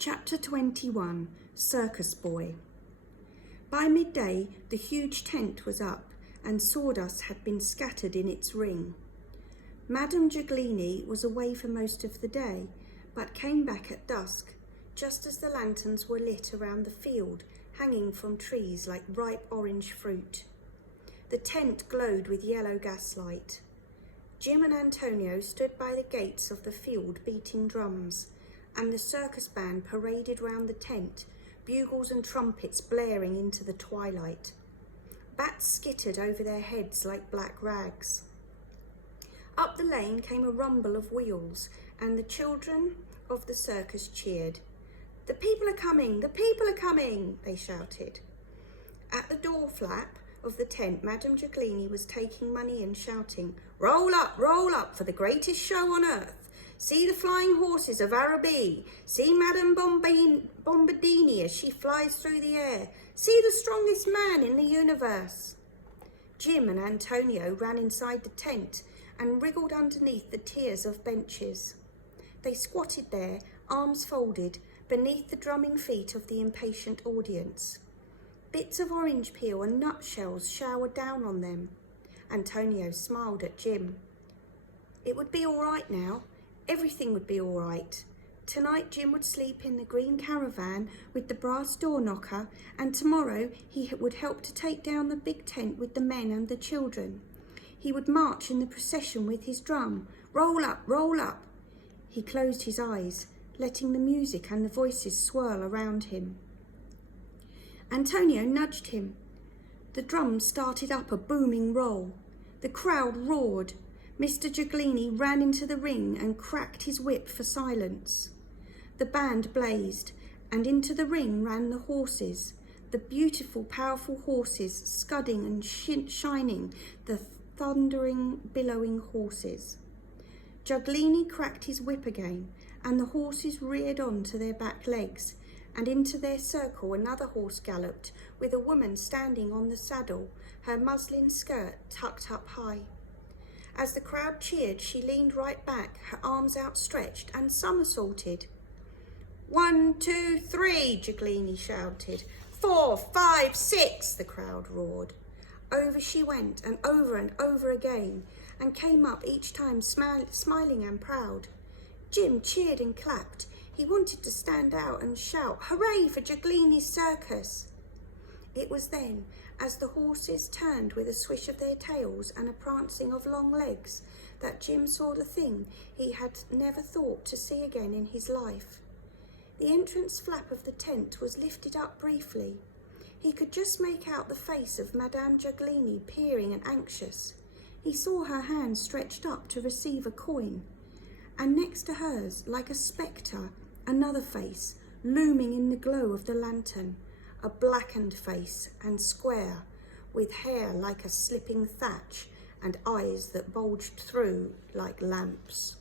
Chapter 21, Circus Boy. By midday, the huge tent was up and sawdust had been scattered in its ring. Madame Giuglini was away for most of the day, but came back at dusk, just as the lanterns were lit around the field, hanging from trees like ripe orange fruit. The tent glowed with yellow gaslight. Jim and Antonio stood by the gates of the field beating drums, and the circus band paraded round the tent, bugles and trumpets blaring into the twilight. Bats skittered over their heads like black rags. Up the lane came a rumble of wheels, and the children of the circus cheered. "The people are coming! The people are coming!" they shouted. At the door flap of the tent, Madame Giuglini was taking money and shouting, roll up for the greatest show on earth. See the flying horses of Araby. See Madame Bombardini as she flies through the air. See the strongest man in the universe." Jim and Antonio ran inside the tent and wriggled underneath the tiers of benches. They squatted there, arms folded, beneath the drumming feet of the impatient audience. Bits of orange peel and nutshells showered down on them. Antonio smiled at Jim. It would be all right now. Everything would be all right. Tonight Jim would sleep in the green caravan with the brass door knocker, and tomorrow he would help to take down the big tent with the men and the children. He would march in the procession with his drum. Roll up, roll up. He closed his eyes, letting the music and the voices swirl around him. Antonio nudged him. The drums started up a booming roll. The crowd roared. Mr. Giuglini ran into the ring and cracked his whip for silence. The band blazed, and into the ring ran the horses, the beautiful, powerful horses, scudding and shining, the thundering, billowing horses. Giuglini cracked his whip again, and the horses reared on to their back legs, and into their circle another horse galloped, with a woman standing on the saddle, her muslin skirt tucked up high. As the crowd cheered, she leaned right back, her arms outstretched, and somersaulted. 1, 2, 3, Giuglini shouted. 4, 5, 6, the crowd roared. Over she went, and over again, and came up each time smiling and proud. Jim cheered and clapped. He wanted to stand out and shout, "Hooray for Giuglini's circus!" It was then, as the horses turned with a swish of their tails and a prancing of long legs, that Jim saw the thing he had never thought to see again in his life. The entrance flap of the tent was lifted up briefly. He could just make out the face of Madame Giuglini peering and anxious. He saw her hand stretched up to receive a coin, and next to hers, like a spectre, another face, looming in the glow of the lantern, a blackened face and square, with hair like a slipping thatch and eyes that bulged through like lamps.